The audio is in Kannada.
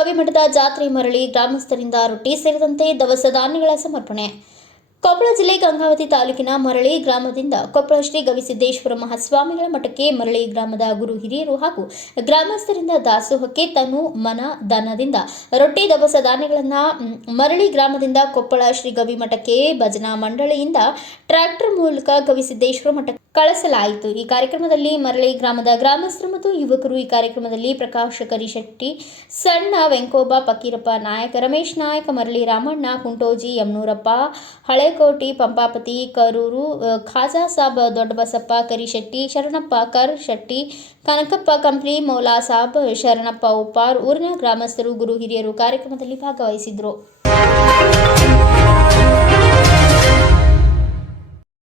ಗವಿಮಠದ ಜಾತ್ರೆ ಮರಳಿ ಗ್ರಾಮಸ್ಥರಿಂದ ರೊಟ್ಟಿ ಸೇರಿದಂತೆ ದವಸ ಧಾನ್ಯಗಳ ಸಮರ್ಪಣೆ ಕೊಪ್ಪಳ ಜಿಲ್ಲೆ ಗಂಗಾವತಿ ತಾಲೂಕಿನ ಮರಳಿ ಗ್ರಾಮದಿಂದ ಕೊಪ್ಪಳ ಶ್ರೀ ಗವಿಸಿದ್ದೇಶ್ವರ ಮಹಾಸ್ವಾಮಿಗಳ ಮಠಕ್ಕೆ ಮರಳಿ ಗ್ರಾಮದ ಗುರು ಹಿರಿಯರು ಹಾಗೂ ಗ್ರಾಮಸ್ಥರಿಂದ ದಾಸೋಹಕ್ಕೆ ತನು ಮನ ಧನದಿಂದ ರೊಟ್ಟಿ ದವಸ ಧಾನ್ಯಗಳನ್ನು ಮರಳಿ ಗ್ರಾಮದಿಂದ ಕೊಪ್ಪಳ ಶ್ರೀ ಗವಿ ಮಠಕ್ಕೆ ಭಜನಾ ಮಂಡಳಿಯಿಂದ ಟ್ರ್ಯಾಕ್ಟರ್ ಮೂಲಕ ಗವಿಸಿದ್ದೇಶ್ವರ ಮಠಕ್ಕೆ ಕಳಿಸಲಾಯಿತು. ಈ ಕಾರ್ಯಕ್ರಮದಲ್ಲಿ ಮರಳಿ ಗ್ರಾಮದ ಗ್ರಾಮಸ್ಥರು ಮತ್ತು ಯುವಕರು ಈ ಕಾರ್ಯಕ್ರಮದಲ್ಲಿ ಪ್ರಕಾಶ್ ಕರಿಶೆಟ್ಟಿ, ಸಣ್ಣ ವೆಂಕೋಬ, ಫಕೀರಪ್ಪ ನಾಯಕ, ರಮೇಶ್ ನಾಯಕ, ಮರಳಿ ರಾಮಣ್ಣ, ಕುಂಟೋಜಿ, ಯಮನೂರಪ್ಪ ಹಳೆಕೋಟಿ ಪಂಪಾಪತಿ, ಕರೂರು ಖಾಜಾ ಸಾಬ್, ದೊಡ್ಡಬಸಪ್ಪ, ಕರಿಶೆಟ್ಟಿ, ಶರಣಪ್ಪ ಕರ್ ಶೆಟ್ಟಿ ಕನಕಪ್ಪ, ಕಂಪ್ಲಿ, ಮೌಲಾ ಸಾಬ್, ಶರಣಪ್ಪ, ಉಪ್ಪಾರ್, ಊರಿನ ಗ್ರಾಮಸ್ಥರು, ಗುರು, ಹಿರಿಯರು ಕಾರ್ಯಕ್ರಮದಲ್ಲಿ ಭಾಗವಹಿಸಿದ್ರು.